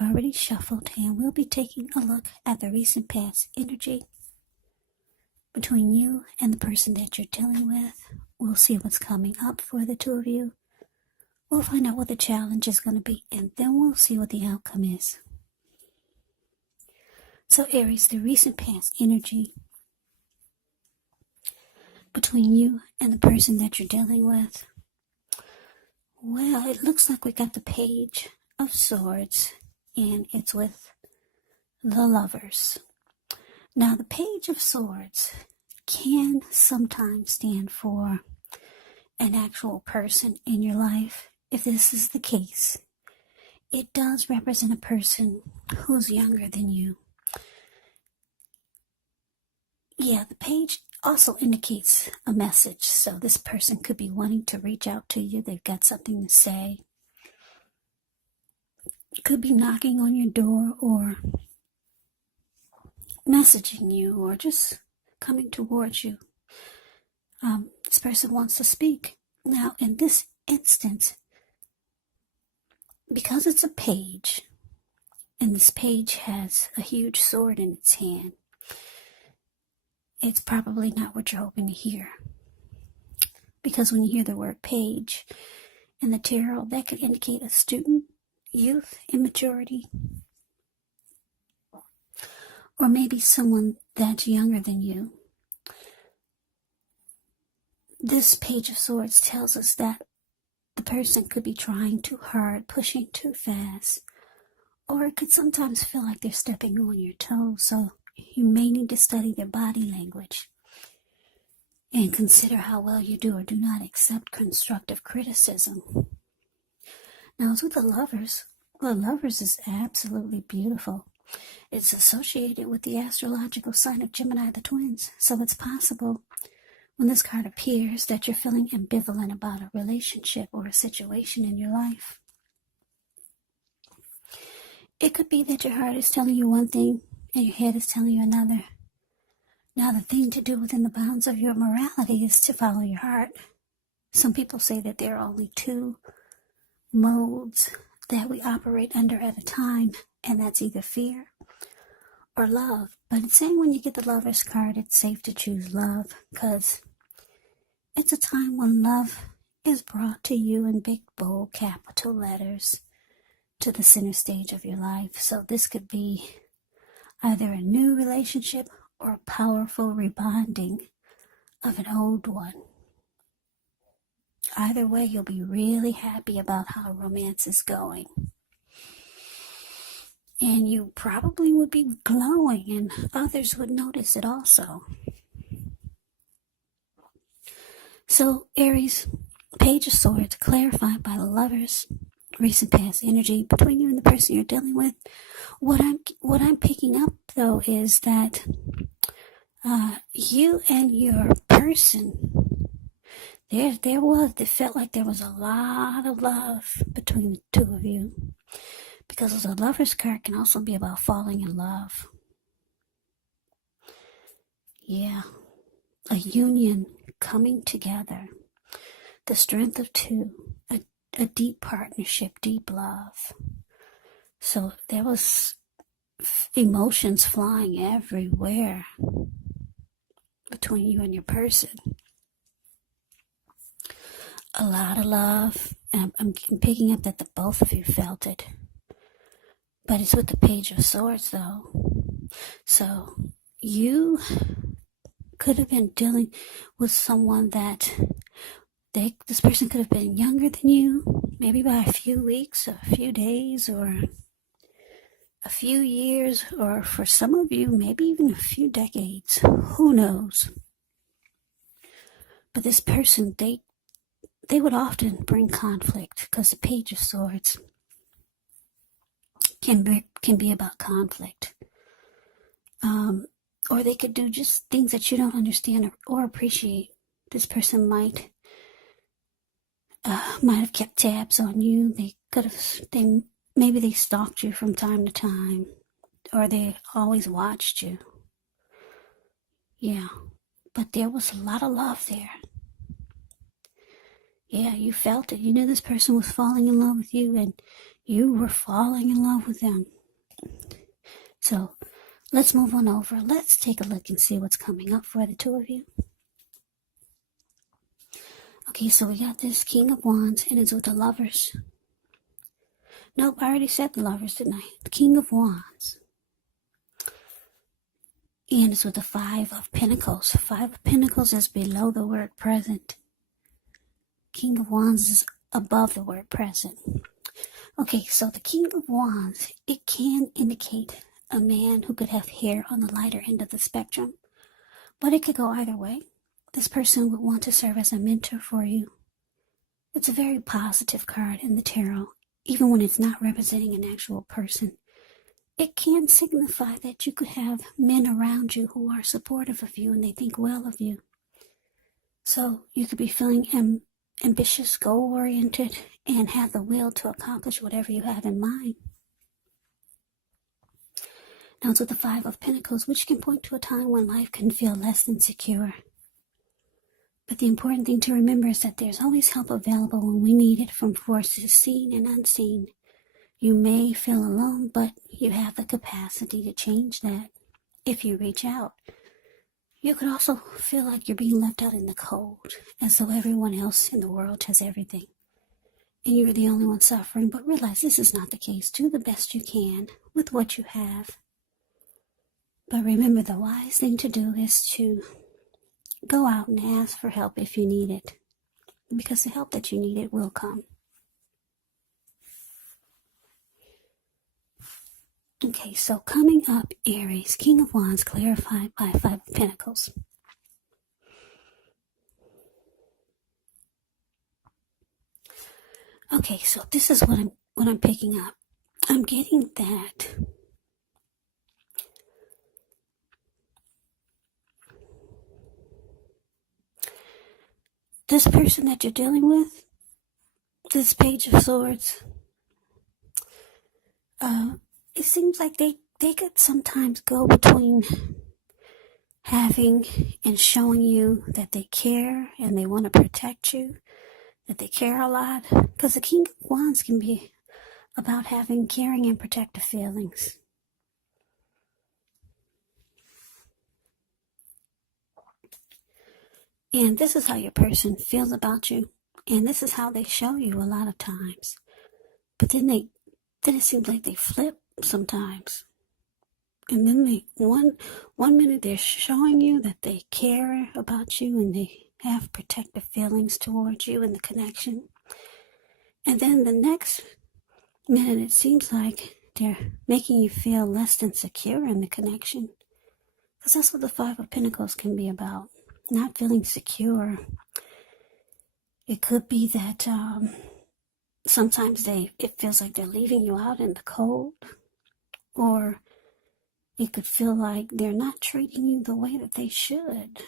I've already shuffled, and we'll be taking a look at the recent past energy between you and the person that you're dealing with. We'll see what's coming up for the two of you. We'll find out what the challenge is going to be, and then we'll see what the outcome is. So Aries, the recent past energy between you and the person that you're dealing with. Well, it looks like we got the Page of Swords, and it's with the Lovers. Now, the Page of Swords can sometimes stand for an actual person in your life. If this is the case, it does represent a person who's younger than you. Yeah, the page also indicates a message. So this person could be wanting to reach out to you. They've got something to say. Could be knocking on your door or messaging you or just coming towards you. This person wants to speak. Now, in this instance, because it's a page, and this page has a huge sword in its hand, it's probably not what you're hoping to hear. Because when you hear the word page in the tarot, that could indicate a student, youth, immaturity, or maybe someone that's younger than you. This Page of Swords tells us that the person could be trying too hard, pushing too fast, or it could sometimes feel like they're stepping on your toes, so you may need to study their body language and consider how well you do or do not accept constructive criticism. Now, as with the Lovers is absolutely beautiful. It's associated with the astrological sign of Gemini, the twins, so it's possible when this card appears that you're feeling ambivalent about a relationship or a situation in your life. It could be that your heart is telling you one thing and your head is telling you another. Now, the thing to do within the bounds of your morality is to follow your heart. Some people say that there are only two modes that we operate under at a time, and that's either fear or love. But it's saying when you get the Lover's card, it's safe to choose love, because it's a time when love is brought to you in big, bold, capital letters to the center stage of your life. So this could be either a new relationship or a powerful rebonding of an old one. Either way, you'll be really happy about how romance is going. And you probably would be glowing, and others would notice it also. So, Aries, Page of Swords, clarified by the Lovers, recent past energy between you and the person you're dealing with. What I'm picking up, though, is that you and your person, it felt like there was a lot of love between the two of you. Because the Lover's card can also be about falling in love. Yeah, a union coming together, the strength of two, a deep partnership, deep love. So there was emotions flying everywhere between you and your person. A lot of love, and I'm picking up that the both of you felt it. But it's with the Page of Swords, though. So you could have been dealing with someone that this person could have been younger than you, maybe by a few weeks, or a few days, or a few years, or for some of you, maybe even a few decades. Who knows? But this person, they would often bring conflict, because the Page of Swords can be about conflict. Or they could do just things that you don't understand or appreciate. This person might have kept tabs on you. Maybe they stalked you from time to time, or they always watched you. Yeah, but there was a lot of love there. Yeah, you felt it. You knew this person was falling in love with you, and you were falling in love with them. So let's move on over. Let's take a look and see what's coming up for the two of you. Okay, so we got this King of Wands, and it's with the Lovers. Nope, I already said the Lovers, didn't I? The King of Wands. And it's with the Five of Pentacles. Five of Pentacles is below the word present. King of Wands is above the word present. Okay, so the King of Wands, it can indicate a man who could have hair on the lighter end of the spectrum. But it could go either way. This person would want to serve as a mentor for you. It's a very positive card in the tarot, even when it's not representing an actual person. It can signify that you could have men around you who are supportive of you and they think well of you. So you could be feeling ambitious, goal-oriented, and have the will to accomplish whatever you have in mind. Now it's with the Five of Pentacles, which can point to a time when life can feel less than secure. But the important thing to remember is that there's always help available when we need it from forces seen and unseen. You may feel alone, but you have the capacity to change that if you reach out. You could also feel like you're being left out in the cold, as though everyone else in the world has everything, and you're the only one suffering. But realize this is not the case. Do the best you can with what you have. But remember, the wise thing to do is to go out and ask for help if you need it, because the help that you need, it will come. Okay, so coming up, Aries, King of Wands, clarified by Five of Pentacles. Okay, so this is what I'm picking up. I'm getting that this person that you're dealing with, this Page of Swords, it seems like they could sometimes go between having and showing you that they care and they want to protect you, that they care a lot. Because the King of Wands can be about having caring and protective feelings. And this is how your person feels about you. And this is how they show you a lot of times. But then it seems like they flip sometimes. And then one minute they're showing you that they care about you and they have protective feelings towards you in the connection. And then the next minute it seems like they're making you feel less than secure in the connection. Because that's what the Five of Pentacles can be about. Not feeling secure. It could be that sometimes it feels like they're leaving you out in the cold, or it could feel like they're not treating you the way that they should.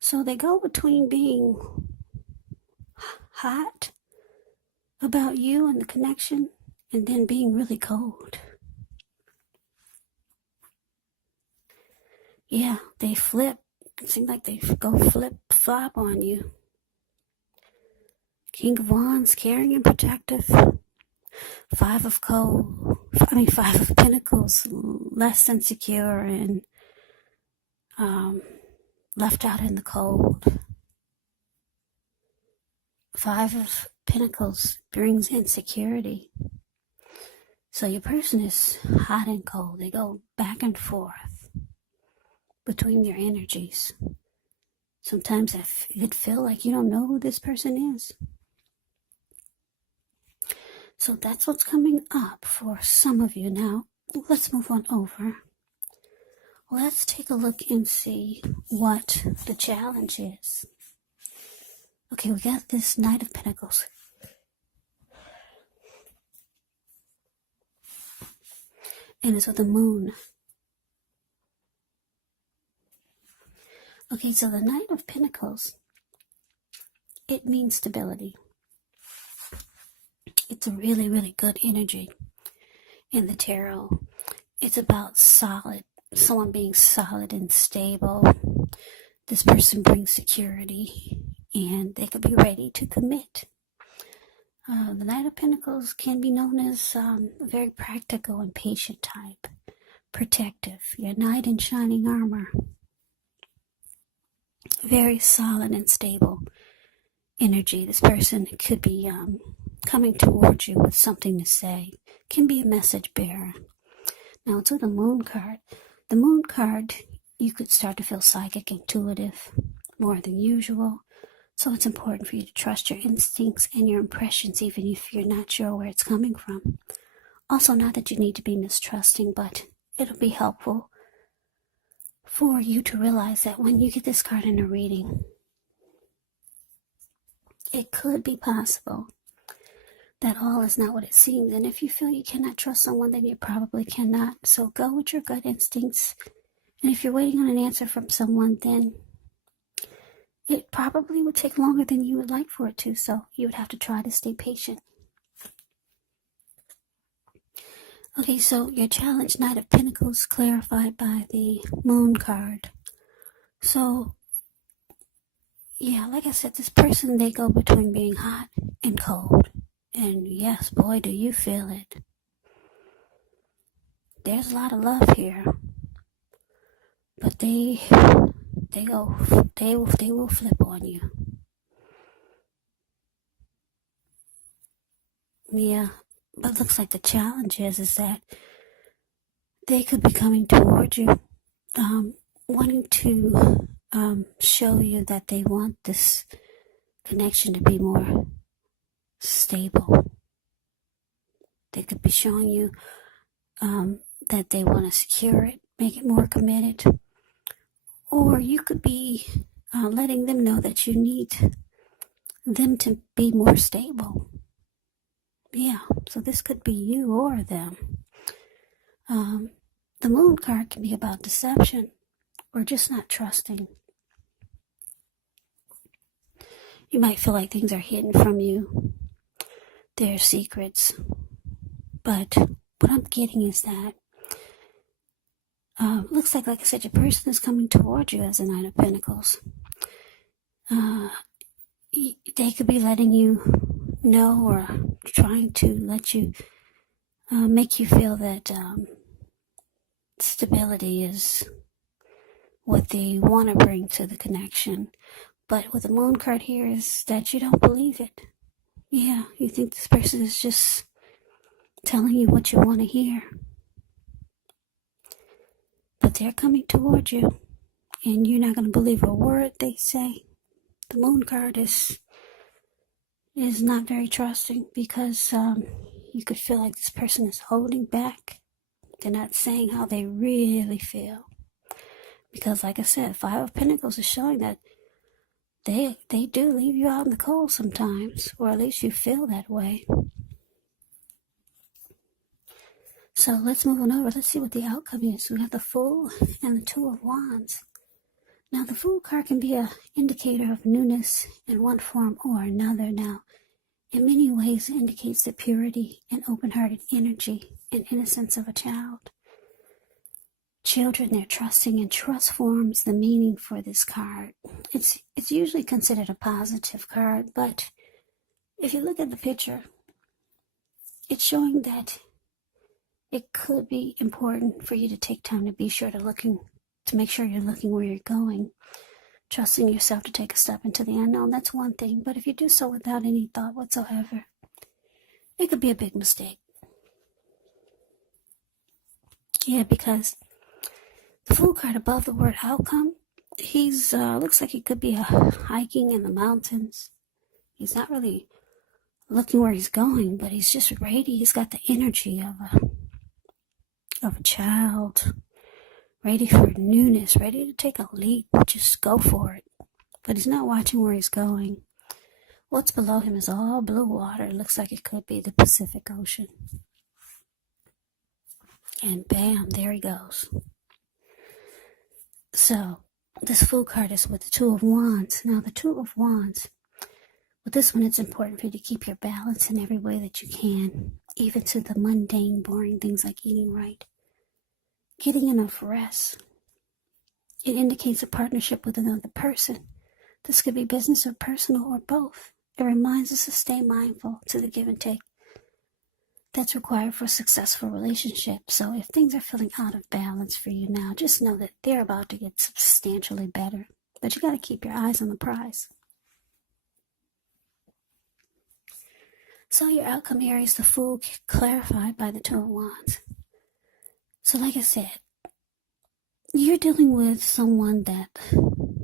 So they go between being hot about you and the connection and then being really cold. Yeah, they flip. It seems like they go flip-flop on you. King of Wands, caring and protective. Five of Pentacles, less than secure and left out in the cold. Five of Pentacles brings insecurity. So your person is hot and cold. They go back and forth between their energies. Sometimes it feel like you don't know who this person is. So that's what's coming up for some of you. Now, let's move on over. Let's take a look and see what the challenge is. Okay, we got this Knight of Pentacles. And it's with the Moon. Okay, so the Knight of Pentacles, it means stability. It's a really, really good energy in the tarot. It's about someone being solid and stable. This person brings security and they could be ready to commit. The Knight of Pentacles can be known as a very practical and patient type, protective, your knight in shining armor, very solid and stable energy. This person could be coming towards you with something to say, can be a message bearer. Now to the Moon card. The Moon card, you could start to feel psychic, intuitive, more than usual. So it's important for you to trust your instincts and your impressions, even if you're not sure where it's coming from. Also, not that you need to be mistrusting, but it'll be helpful for you to realize that when you get this card in a reading, it could be possible that all is not what it seems. And if you feel you cannot trust someone, then you probably cannot. So go with your gut instincts. And if you're waiting on an answer from someone, then it probably would take longer than you would like for it to. So you would have to try to stay patient. Okay, so your challenge, Knight of Pentacles, clarified by the Moon card. So, yeah, like I said, this person, they go between being hot and cold. And yes, boy, do you feel it. There's a lot of love here. But they will flip on you. Yeah, but looks like the challenge is that they could be coming towards you, wanting to show you that they want this connection to be more stable. They could be showing you that they want to secure it, make it more committed. Or you could be letting them know that you need them to be more stable. Yeah, so this could be you or them. The Moon card can be about deception or just not trusting. You might feel like things are hidden from you. They're secrets. But what I'm getting is that looks like I said, your person is coming towards you as a Knight of Pentacles. They could be letting you know or trying to let you, make you feel that stability is what they want to bring to the connection. But with the Moon card here is that you don't believe it. Yeah, you think this person is just telling you what you want to hear. But they're coming towards you, and you're not going to believe a word they say. The Moon card is not very trusting because you could feel like this person is holding back. They're not saying how they really feel. Because like I said, Five of Pentacles is showing that they do leave you out in the cold sometimes, or at least you feel that way. So let's move on over. Let's see what the outcome is. We have the Fool and the Two of Wands. Now, the Fool card can be an indicator of newness in one form or another. Now, in many ways, it indicates the purity and open-hearted energy and innocence of a child. Children, they're trusting, and trust forms the meaning for this card. It's usually considered a positive card, but if you look at the picture, it's showing that it could be important for you to take time to be sure to make sure you're looking where you're going, trusting yourself to take a step into the unknown. That's one thing, but if you do so without any thought whatsoever, it could be a big mistake. Yeah, because the Fool card above the word outcome, he's looks like he could be hiking in the mountains. He's not really looking where he's going, but he's just ready. He's got the energy of a child, ready for newness, ready to take a leap, just go for it. But he's not watching where he's going. What's below him is all blue water. It looks like it could be the Pacific Ocean. And bam, there he goes. So, this Fool card is with the Two of Wands. Now, the Two of Wands, with this one, it's important for you to keep your balance in every way that you can, even to the mundane, boring things like eating right. Getting enough rest. It indicates a partnership with another person This could be business or personal or both. It reminds us to stay mindful to the give and take that's required for a successful relationship. So if things are feeling out of balance for you now, just know that they're about to get substantially better. But you got to keep your eyes on the prize. So your outcome, Aries, the Fool, clarified by the Two of Wands. So like I said, you're dealing with someone that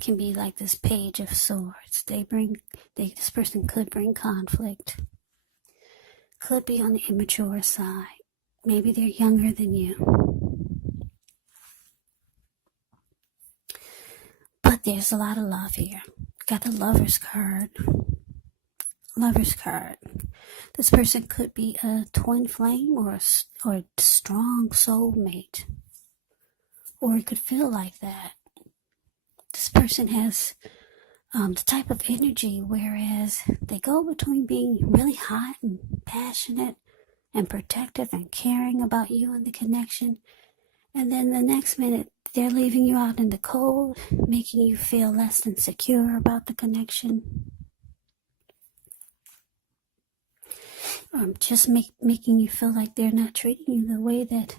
can be like this Page of Swords. This person could bring conflict. Could be on the immature side. Maybe they're younger than you. But there's a lot of love here. Got the Lover's card. Lover's card. This person could be a twin flame or a strong soulmate. Or it could feel like that. This person has the type of energy whereas they go between being really hot and passionate and protective and caring about you and the connection, and then the next minute they're leaving you out in the cold, making you feel less than secure about the connection. Just making you feel like they're not treating you the way that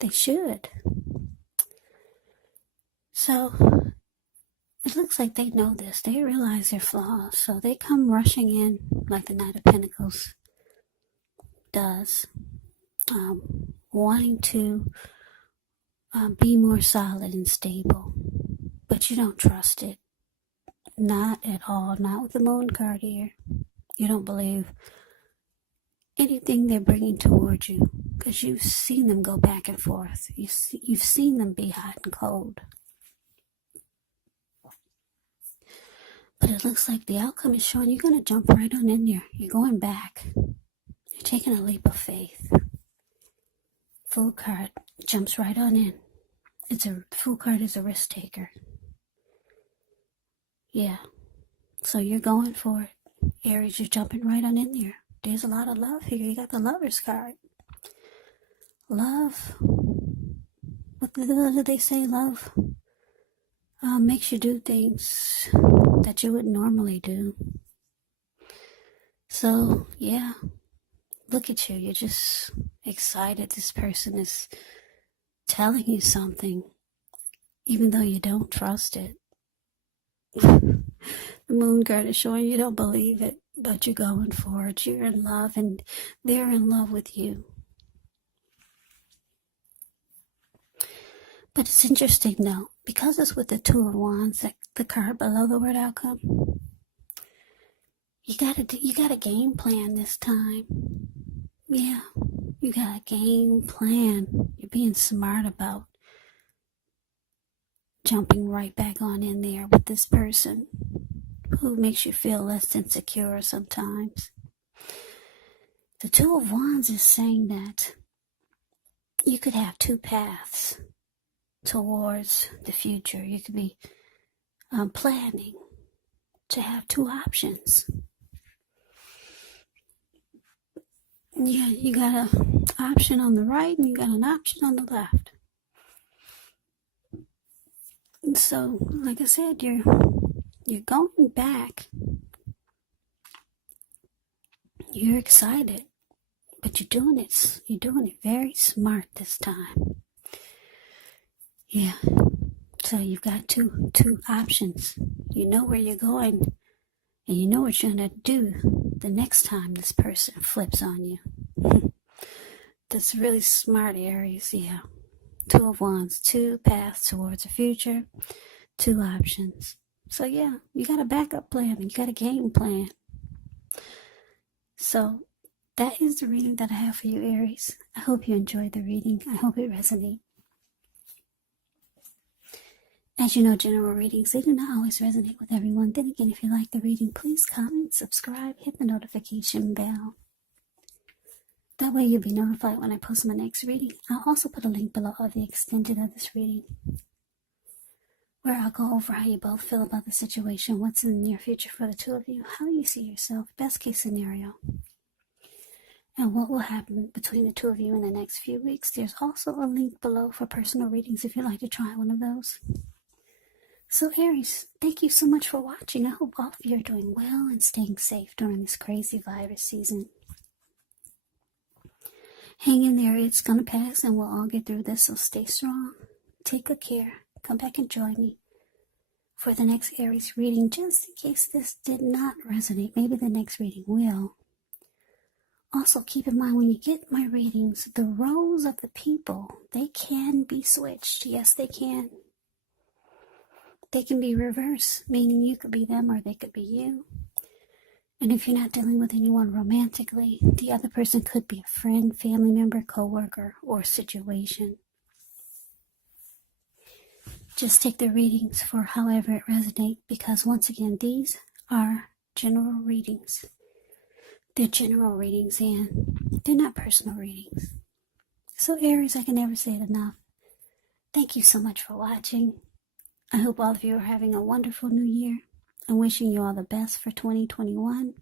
they should. So it looks like they know this. They realize their flaws. So they come rushing in like the Knight of Pentacles does, wanting to be more solid and stable. But you don't trust it. Not at all. Not with the Moon card here. You don't believe anything they're bringing towards you, because you've seen them go back and forth. You've seen them be hot and cold. But it looks like the outcome is showing you're going to jump right on in there. You're going back. You're taking a leap of faith. Fool card jumps right on in. The Fool card is a risk taker. Yeah. So you're going for it. Aries, you're jumping right on in there. There's a lot of love here. You got the Lover's card. Love. What do they say? Love makes you do things that you wouldn't normally do. So, yeah. Look at you. You're just excited. This person is telling you something, even though you don't trust it. The Moon card is showing you don't believe it, but you're going for it. You're in love, and they're in love with you. But it's interesting, though, because it's with the Two of Wands, the card below the word outcome. You got a game plan this time. Yeah, you got a game plan. You're being smart about jumping right back on in there with this person who makes you feel less insecure sometimes. The Two of Wands is saying that you could have two paths towards the future. You could be planning to have two options. Yeah, you got an option on the right and you got an option on the left. And so, like I said, you're going back. You're excited, but you're doing it very smart this time. Yeah. So you've got two options. You know where you're going, and you know what you're gonna do the next time this person flips on you. That's really smart, Aries. Yeah. Two of Wands, two paths towards the future, two options. So yeah, you got a backup plan, you got a game plan. So that is the reading that I have for you, Aries. I hope you enjoyed the reading. I hope it resonates. As you know, general readings, they do not always resonate with everyone. Then again, if you like the reading, please comment, subscribe, hit the notification bell. That way you'll be notified when I post my next reading. I'll also put a link below of the extended of this reading, where I'll go over how you both feel about the situation, what's in the near future for the two of you, how you see yourself, best case scenario, and what will happen between the two of you in the next few weeks. There's also a link below for personal readings if you'd like to try one of those. So Aries, thank you so much for watching. I hope all of you are doing well and staying safe during this crazy virus season. Hang in there, it's going to pass and we'll all get through this, so stay strong. Take good care. Come back and join me for the next Aries reading, just in case this did not resonate. Maybe the next reading will. Also, keep in mind when you get my readings, the roles of the people, they can be switched. Yes, they can. They can be reversed, meaning you could be them or they could be you. And if you're not dealing with anyone romantically, the other person could be a friend, family member, coworker, or situation. Just take the readings for however it resonates, because once again, these are general readings. They're general readings and they're not personal readings. So Aries, I can never say it enough. Thank you so much for watching. I hope all of you are having a wonderful new year. I'm wishing you all the best for 2021.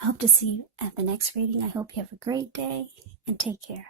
I hope to see you at the next reading. I hope you have a great day and take care.